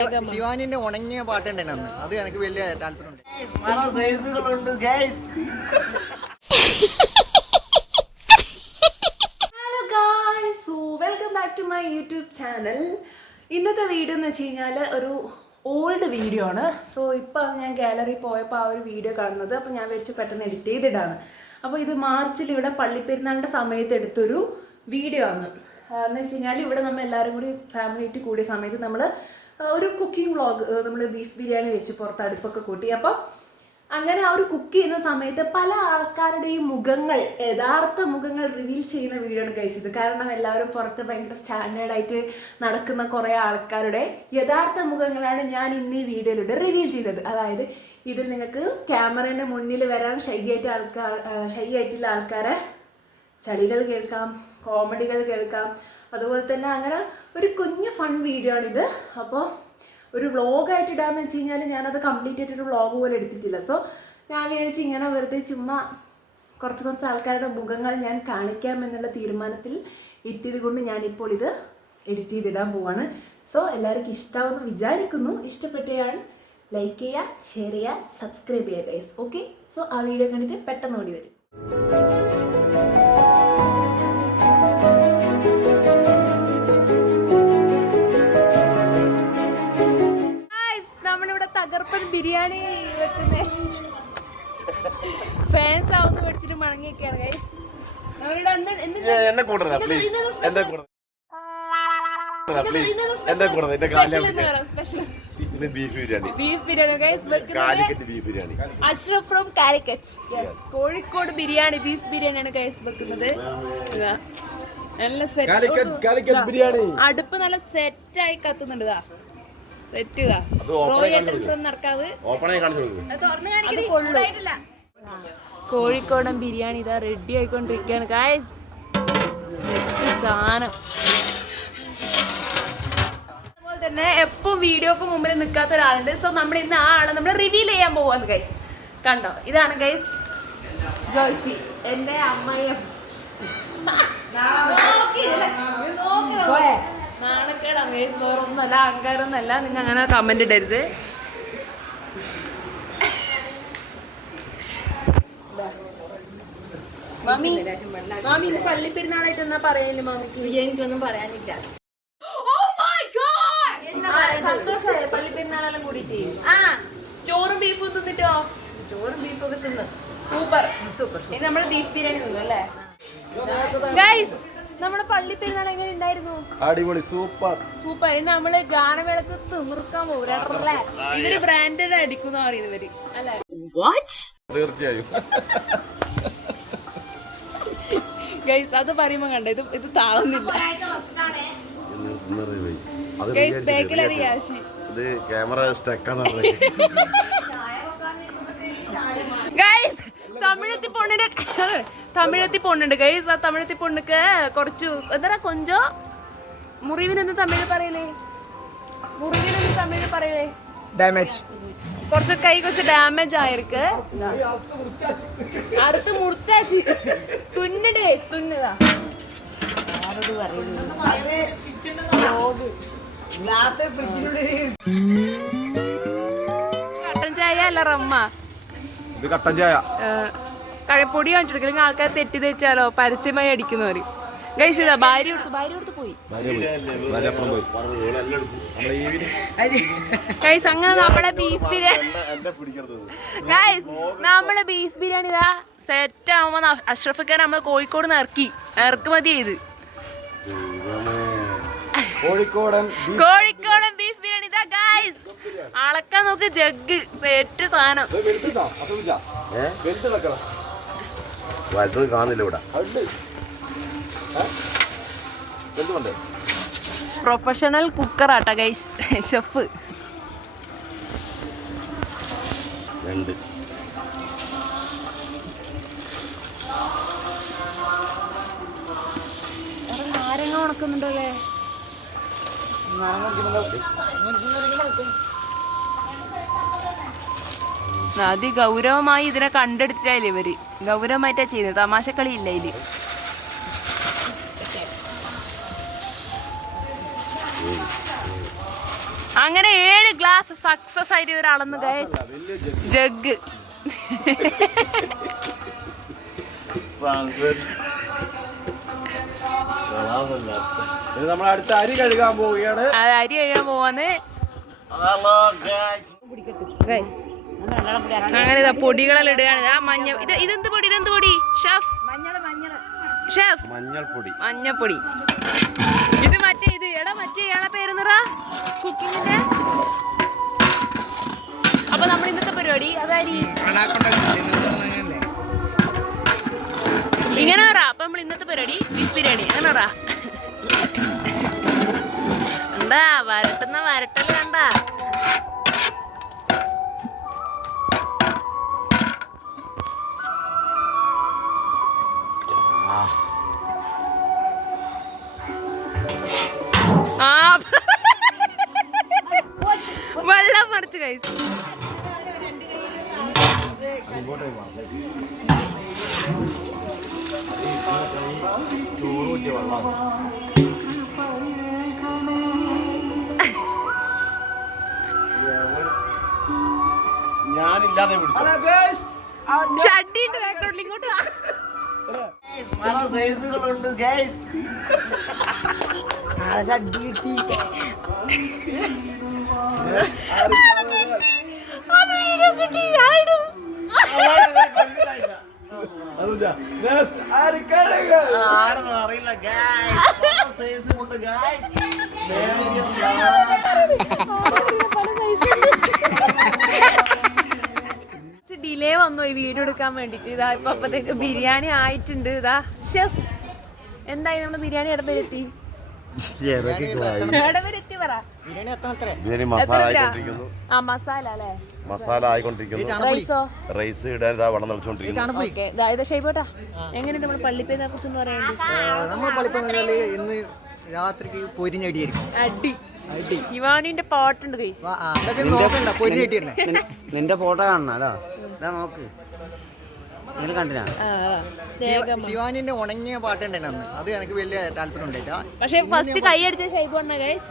ശിവാനിന്റെ ഉണങ്ങിയ പാട്ടുണ്ടായിരുന്നു അന്ന്, അത് എനിക്ക് വലിയ താല്പര്യമുണ്ട്. Hello guys, so welcome back to my YouTube channel. ഇന്നത്തെ വീഡിയോ എന്ന് വെച്ച് കഴിഞ്ഞാൽ ഒരു ഓൾഡ് വീഡിയോ ആണ്. സോ ഇപ്പോൾ ഞാൻ ഗാലറി പോയപ്പോൾ ആ ഒരു വീഡിയോ കാണുന്നത്, അപ്പോൾ ഞാൻ വിചാരിച്ചു പെട്ടെന്ന് എഡിറ്റ് ചെയ്തിടാണ്. അപ്പോൾ ഇത് മാർച്ചിൽ ഇവിടെ പള്ളിപ്പെരുന്നാളിൻ്റെ സമയത്ത് എടുത്തൊരു വീഡിയോ ആണ്. എന്ന് വെച്ച് കഴിഞ്ഞാൽ ഇവിടെ നമ്മൾ എല്ലാവരും കൂടി ഫാമിലി ആയിട്ട് കൂടിയ സമയത്ത് നമ്മൾ ഒരു കുക്കിംഗ് വ്ളോഗ്, നമ്മൾ ബീഫ് ബിരിയാണി വെച്ച് പുറത്ത് അടുപ്പൊക്കെ കൂട്ടി. അപ്പം അങ്ങനെ ആ ഒരു കുക്ക് ചെയ്യുന്ന സമയത്ത് പല ആൾക്കാരുടെയും മുഖങ്ങൾ, യഥാർത്ഥ മുഖങ്ങൾ റിവീൽ ചെയ്യുന്ന വീഡിയോ ആണ് ഗൈസ് ഇത്. കാരണം എല്ലാവരും പുറത്ത് ഭയങ്കര സ്റ്റാൻഡേർഡായിട്ട് നടക്കുന്ന കുറേ ആൾക്കാരുടെ യഥാർത്ഥ മുഖങ്ങളാണ് ഞാൻ ഇന്ന് ഈ വീഡിയോയിലൂടെ റിവീൽ ചെയ്തത്. അതായത് ഇതിൽ നിങ്ങൾക്ക് ക്യാമറയുടെ മുന്നിൽ വരാൻ ഷൈ ആയിട്ടുള്ള ആൾക്കാരെ ചളികൾ കേൾക്കാം, കോമഡികൾ കേൾക്കാം, അതുപോലെ തന്നെ അങ്ങനെ ഒരു കുഞ്ഞു ഫൺ വീഡിയോ ആണിത്. അപ്പോൾ ഒരു വ്ളോഗായിട്ട് ഇടാന്ന് വെച്ച് കഴിഞ്ഞാൽ ഞാനത് കംപ്ലീറ്റ് ആയിട്ടൊരു വ്ളോഗ് പോലെ എടുത്തിട്ടില്ല. സോ ഞാൻ വിചാരിച്ചു ഇങ്ങനെ വെറുതെ ചുമ്മാ കുറച്ച് ആൾക്കാരുടെ മുഖങ്ങൾ ഞാൻ കാണിക്കാം എന്നുള്ള തീരുമാനത്തിൽ എത്തിയത് കൊണ്ട് ഞാനിപ്പോൾ ഇത് എഡിറ്റ് ചെയ്തിടാൻ പോവാണ്. സോ എല്ലാവർക്കും ഇഷ്ടമാവുമെന്ന് വിചാരിക്കുന്നു. ഇഷ്ടപ്പെട്ടയാൾ ലൈക്ക് ചെയ്യുക, ഷെയർ ചെയ്യുക, സബ്സ്ക്രൈബ് ചെയ്യുക ഗൈസ്. ഓക്കെ, സോ ആ വീഡിയോ കണ്ടിട്ട് പെട്ടെന്ന് ഓടി വരും. തകർപ്പൻ ബിരിയാണി വെക്കുന്നേ ഫാൻസ് ആവുന്ന മേടിച്ചിട്ട് മടങ്ങിയൊക്കെയാണ് ഗൈസ്. ബീഫ് ബിരിയാണി ഗൈസ് വെക്കുന്നത് അഷ്റഫ് ഫ്രം കാലിക്കറ്റ്. കോഴിക്കോട് ബിരിയാണി, ബീഫ് ബിരിയാണിയാണ് ഗൈസ് വെക്കുന്നത്. നല്ല സെറ്റ്, അടുപ്പ് നല്ല സെറ്റായി കത്തുന്നുണ്ട്. കോഴിക്കോടൻ ബിരിയാണി ഇതാ റെഡി ആയിക്കൊണ്ടിരിക്കുകയാണ് ഗൈസ്. സാധനം അതുപോലെ തന്നെ എപ്പോൾ വീഡിയോക്ക് മുമ്പിൽ നിൽക്കാത്ത ഒരാളുണ്ട്. സോ നമ്മൾ ഇന്ന് ആ ആളെ നമ്മൾ റിവീൽ ചെയ്യാൻ പോവാന്ന് ഗൈസ്. കണ്ടോ, ഇതാണ് ഗൈസ് ജോയ്സി, എന്റെ അമ്മയും. നാണക്കേടാണ് ഗൈസ്, വേറൊന്നുമല്ല, അഹങ്കാരമൊന്നുമല്ല. നിങ്ങൾ അങ്ങനെ കമന്റ് ഇടരുത്. മാമി ഇന്ന് പള്ളിപ്പെരുന്നാളായിട്ട് എന്നാ പറയല്ലേ മാമിക്ക്? എനിക്കൊന്നും പറയാനില്ല. സന്തോഷമല്ലേ പള്ളിപ്പെരുന്നാളെല്ലാം കൂടിയിട്ട്? ചോറും ബീഫും തിന്നിട്ടോ? ചോറും ബീഫൊക്കെ തിന്നു. Super super. ഇനി നമ്മള് ബീഫ് ബിരിയാണി തിന്നു അല്ലേ ഗൈസ്? നമ്മുടെ പള്ളി പെരുന്നാൾ എങ്ങനെ ഉണ്ടായിരുന്നു? അടിപൊളി, സൂപ്പർ സൂപ്പർ. ഇനി നമ്മള് ഗാനമേളക്ക് തിമിർക്കാൻ പോരല്ലേ? ഇവര് ബ്രാൻഡഡ് അടിക്കുന്ന പറയുന്നവര് അല്ലെ? തീർച്ചയായും ഗൈസ് അത് പറയുമ്പോ കണ്ട ഇത് താവുന്നില്ല ഗൈസ്. ബേക്കിലറിയാശി ക്യാമറ ഗൈസ്. തമിഴത്തി പൊണ്ണുണ്ട് ഗൈസ്. ആ തമിഴത്തി പൊണ്ണുക്ക് കുറച്ചു എന്താ കൊഞ്ചോ മുറിവിനെന്ന് തമിഴ് പറയലേ? മുറിവിനെന്ന് തമിഴ് പറയലേ? ഡാമേജ്. കുറച്ച് കൈ കുറച്ച് ഡാമേജ് ആയിരിക്ക്. അടുത്ത് മുറിച്ചാച്ചി തുന്നിട്ട് ഗൈസ്, തുന്നതാ. കട്ടൻ ചായ അല്ല റമ്മ, കട്ടൻ ചായ. പൊടി കാണിച്ചെടുക്കലെങ്കിൽ ആൾക്കാർ തെറ്റിദ്ധരിച്ചാലോ പരസ്യമായി അടിക്കുന്നവര് ഗൈസ്. ഇതാ ഭാര്യ കൊടുത്ത് പോയി ഗൈസ്. അങ്ങനെ നമ്മളെ ബീഫ് ബിരിയാണി ഗൈസ്, നമ്മളെ ബീഫ് ബിരിയാണി സെറ്റ് ആവുമ്പോ അഷ്റഫൊക്കെ നമ്മള് കോഴിക്കോട് നിന്ന് ഇറക്കുമതി ചെയ്ത് കോഴിക്കോടൻ ബീഫ് ബിരിയാണി ഇതാ ഗൈസ്. അളക്കാൻ നോക്ക്, ജഗ് സെറ്റ് സാധനം. കാണില്ല ഇവിടെ. പ്രൊഫഷണൽ കുക്കറാട്ടാ ഗൈസ്, ഷെഫ്. നാരങ്ങ ഉണക്കുന്നുണ്ടല്ലേ? അതിഗൗരവമായി ഇതിനെ കണ്ടെടുത്തിട്ടായില്ലേ ഇവര്. ഗൗരവമായിട്ടാ ചെയ്യുന്നത്, തമാശക്കളി ഇല്ല ഇതില്. അങ്ങനെ 7 ഗ്ലാസ് സക്സസ് ആയിട്ട് ഒരാളെന്ന് ഗൈസ്. ജഗ് നമ്മൾ അടുത്ത അരി കഴുകാൻ പോവുകയാണ്. അരി കഴുകാൻ പോവാന്ന്. അങ്ങനെ ഇതാ പൊടികളെല്ലാം ഇടുകയാണ്. ആ മഞ്ഞ ഇതെന്ത് പൊടി? ഇതെന്ത് പൊടി ഷെഫ്? ഷെഫ് മഞ്ഞപ്പൊടി. ഇത് മറ്റേ ഇത് എടാ മറ്റേ ഇയാളെ പേരെന്നറാ കുക്കിങ്ങിന്റെ. അപ്പൊ നമ്മൾ ഇന്നത്തെ പരിപാടി അതാരി ഇങ്ങനെ പറ. അപ്പൊ നമ്മൾ ഇന്നത്തെ പരിപാടി ബീഫ് ബിരിയാണി അങ്ങനെ പറ. എന്താ വരട്ടൽ കണ്ടാ? വെള്ളം മറിച്ച് കഴിച്ചു. ഞാനില്ലാതെ ഷഡ്ഡിട്ട് ബാക്ക്ഗ്രൗണ്ടിൽ ഇങ്ങോട്ട് വാ. ഡിലേ വന്നു ഈ വീഡിയോ എടുക്കാൻ വേണ്ടിട്ട്. ഇതാ ഇപ്പൊ അപ്പത്തേക്ക് ബിരിയാണി ആയിട്ടുണ്ട്. ഇതാ ഷെഫ് എന്തായി നമ്മുടെ ബിരിയാണി ഇടവരെത്തി? പറ. മസാല അല്ലേ? മസാല ആയിക്കൊണ്ടിരിക്കുന്നു. റൈസ് ഇടാൻ വണ്ണം നിറച്ചോണ്ടിരിക്കുന്നു. എങ്ങനെയുണ്ട് നമ്മൾ പള്ളിപ്പേനെ കുറിച്ചൊന്ന് പറയാണ്ട്? നമ്മൾ പള്ളിപ്പേന്ന് ഇന്ന് രാത്രിക്ക് പൊരിഞ്ഞടിയായിരിക്കും. അടി ശിവാനിന്റെ പാട്ടുണ്ട്. നിന്റെ ഫോട്ടോ കാണണം. അതാ നോക്ക്, കണ്ടില്ല? ശിവാനിന്റെ ഉണങ്ങിയ പാട്ടുണ്ടായിരുന്നു അന്ന്. അത് എനിക്ക് വലിയ താല്പര്യം ഉണ്ടായിട്ടാ. പക്ഷെ ഫസ്റ്റ് കൈ അടിച്ച ഷൈബ് വന്ന ഗൈസ്.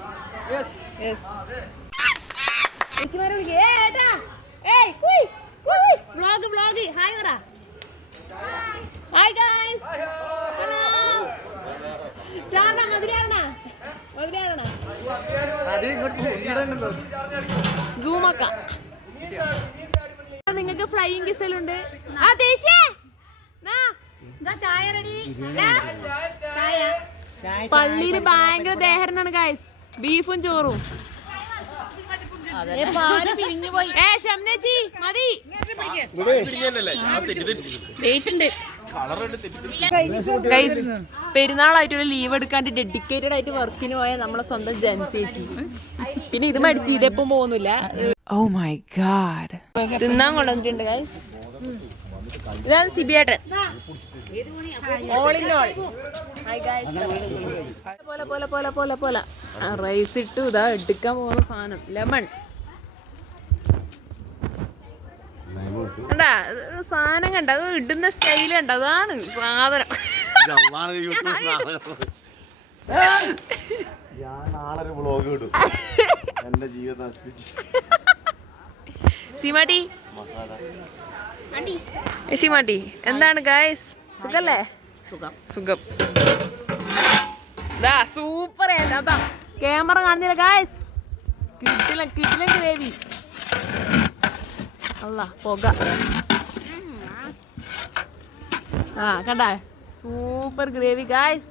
നിങ്ങൾക്ക് ഫ്ലൈയിങ് കിസലുണ്ട്. പള്ളിയില് ഭയങ്കര ദേഹരനാണ് ഗൈസ്. ബീഫും ചോറും. പെരുന്നാളായിട്ടുള്ള ലീവ് എടുക്കാണ്ട് ഡെഡിക്കേറ്റഡ് ആയിട്ട് വർക്കിന് പോയ നമ്മളെ സ്വന്തം ജൻസേച്ചി. പിന്നെ ഇത് മടിച്ച് ഇതെപ്പം പോകുന്നില്ല. Oh my god. തിന്നാൻ കൊണ്ടുവന്നിട്ടുണ്ട് ഗൈസ്. ഇതാണ് സിബിയേട്ടൻ. പോലെ റൈസ് ഇട്ടു. ഇതാ എടുക്കാൻ പോകുന്ന സാധനം ലെമൺ. കണ്ടാ സാധനം കണ്ട? അത് ഇടുന്ന സ്റ്റൈല് കണ്ട? അതാണ് സാധനം. സിമാട്ടി എന്താണ് ഗൈസ്? സുഖല്ലേ? സുഖം. സൂപ്പർ. അതാ ക്യാമറ കാണുന്നില്ല ഗൈസ്. കിട്ടില്ല ഗ്രേവി. അല്ല പുക. കണ്ട? Super gravy guys.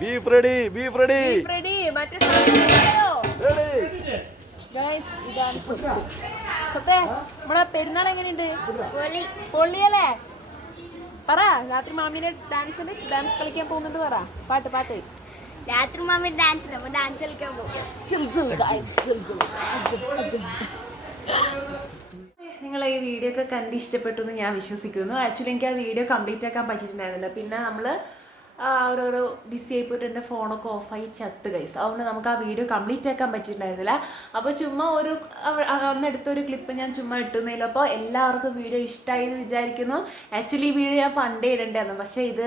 Beef ready. മറ്റേ നമ്മളെ പെരുന്നാൾ എങ്ങനെയുണ്ട്? പൊള്ളിയല്ലേ? പറ. രാത്രി മാമിനെ ഡാൻസ് കളിക്കാൻ പോകുന്നുണ്ട്. പറ. പാട്ട് രാത്രി മാമി ഡാൻസ് കളിക്കാൻ പോകും. നിങ്ങൾ ഈ വീഡിയോ ഒക്കെ കണ്ട് ഇഷ്ടപ്പെട്ടു എന്ന് ഞാൻ വിശ്വസിക്കുന്നു. ആക്ച്വലി എനിക്ക് ആ വീഡിയോ കംപ്ലീറ്റ് ആക്കാൻ പറ്റിയിട്ടുണ്ടായിരുന്നില്ല. പിന്നെ നമ്മൾ ഓരോരോ ബിസി ആയിപ്പോയിട്ട് എൻ്റെ ഫോണൊക്കെ ഓഫായി ചത്ത് ഗൈസ്. അതുകൊണ്ട് നമുക്ക് ആ വീഡിയോ കംപ്ലീറ്റ് ആക്കാൻ പറ്റിയിട്ടുണ്ടായിരുന്നില്ല. അപ്പോൾ ചുമ്മാ അന്നെടുത്തൊരു ക്ലിപ്പ് ഞാൻ ചുമ്മാ ഇട്ടുന്നതിലും. അപ്പോൾ എല്ലാവർക്കും വീഡിയോ ഇഷ്ടമായി എന്ന് വിചാരിക്കുന്നു. ആക്ച്വലി ഈ വീഡിയോ ഞാൻ പണ്ടേ ഇടണ്ടായിരുന്നു, പക്ഷേ ഇത്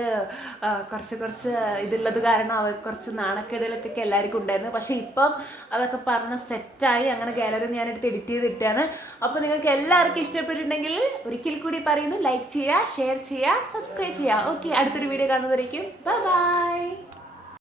കുറച്ച് ഇതുള്ളത് കാരണം അവർ കുറച്ച് നാണക്കേടുകളൊക്കെ എല്ലാവർക്കും ഉണ്ടായിരുന്നു. പക്ഷേ ഇപ്പം അതൊക്കെ പറഞ്ഞ് സെറ്റായി. അങ്ങനെ ഗാലറി ഞാനെടുത്ത് എഡിറ്റ് ചെയ്തിട്ടാണ്. അപ്പോൾ നിങ്ങൾക്ക് എല്ലാവർക്കും ഇഷ്ടപ്പെട്ടിട്ടുണ്ടെങ്കിൽ ഒരിക്കൽ കൂടി പറയുന്നു, ലൈക്ക് ചെയ്യുക, ഷെയർ ചെയ്യുക, സബ്സ്ക്രൈബ് ചെയ്യുക. ഓക്കെ, അടുത്തൊരു വീഡിയോ കാണുന്നതായിരിക്കും. Bye bye.